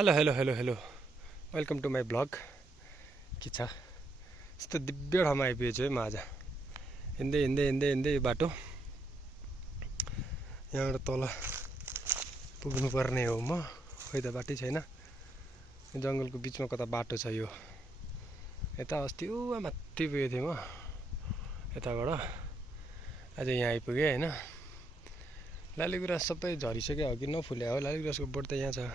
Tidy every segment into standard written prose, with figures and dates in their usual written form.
Hello hello hello hello welcome to my blog. के छ यस्तो दिव्य ठाउँमा आइपुगेछु है म आज। हिँड्दै हिँड्दै हिँड्दै हिँड्दै यो बाटो यहाँबाट तल पुग्नुपर्ने हो म। खोइ त बाटै छैन, जङ्गलको बिचमा कता बाटो छ यो। यता अस्ति ऊ माथि पुगेको थिएँ म यताबाट, आज यहाँ आइपुगेँ होइन। लालीगुराँस सबै झरिसक्यो हो कि नफुल्या हो। लालीगुराँसको बोट त यहाँ छ,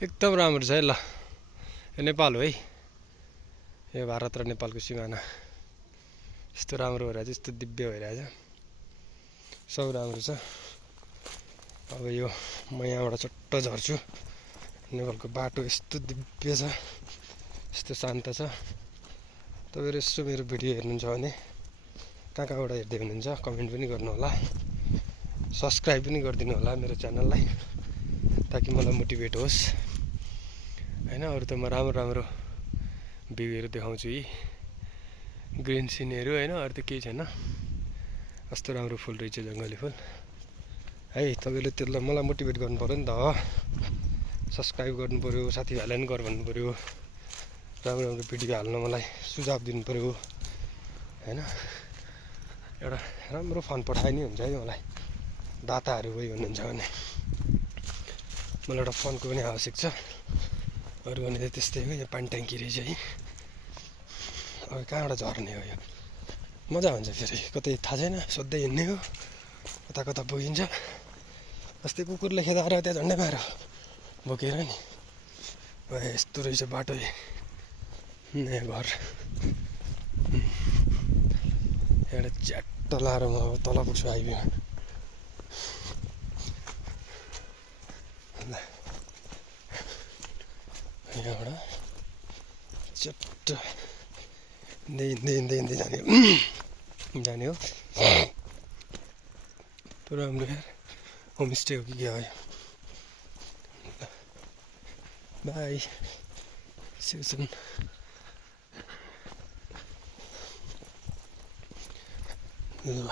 एकदम राम्रो छ है। ल यो नेपाल हो है, यो भारत र नेपालको सिमाना। यस्तो राम्रो भइरहेछ, यस्तो दिव्य भइरहेछ, सब राम्रो छ। अब यो म यहाँबाट चट्ट झर्छु। नेपालको बाटो यस्तो दिव्य छ, यस्तो शान्त छ। तपाईँहरू यसो मेरो भिडियो हेर्नुहुन्छ भने कहाँ कहाँबाट हेर्दै हुनुहुन्छ कमेन्ट पनि गर्नु होला, सब्सक्राइब पनि गरिदिनु होला मेरो च्यानललाई, ताकि मलाई मोटिभेट होस् होइन। अरू त म राम्रो राम्रो भ्यूहरू देखाउँछु यी ग्रिन सिनहरू होइन, अरू त केही छैन। कस्तो राम्रो फुल रहेछ जङ्गली फुल है। तपाईँले त्यसलाई मलाई मोटिभेट गर्नु पऱ्यो नि त, सब्सक्राइब गर्नु पऱ्यो, साथीभाइलाई पनि गर भन्नु पऱ्यो, राम्रो राम्रो भिडियो हाल्न मलाई सुझाव दिनु पऱ्यो होइन। एउटा राम्रो फन पठाए नि हुन्छ है मलाई, दाताहरू कोही हुनुहुन्छ भने। मलाई एउटा फनको पनि आवश्यक छ, अरू भने त त्यस्तै हो। यो पानी ट्याङ्की रहेछ है, अब कहाँबाट झर्ने हो यो, मजा हुन्छ फेरि। कतै थाहा छैन, सोध्दै हिँड्ने हो, कता कता पुगिन्छ। अस्ति कुकुरले खेदाएर त्यहाँ झन्डै मार बोकेर नि। यस्तो रहेछ बाटो, नयाँ घर। एउटा च्याट्ट लाएर म अब तल पुग्छु हाइवेमा। यहाँबाट च्याट्ट हिँड्दै हिँड्दै हिँड्दै हिँड्दै जाने हो। पुरा राम्रो यार, होमस्टे हो कि क्या हो यो। बाई सिउसन। ल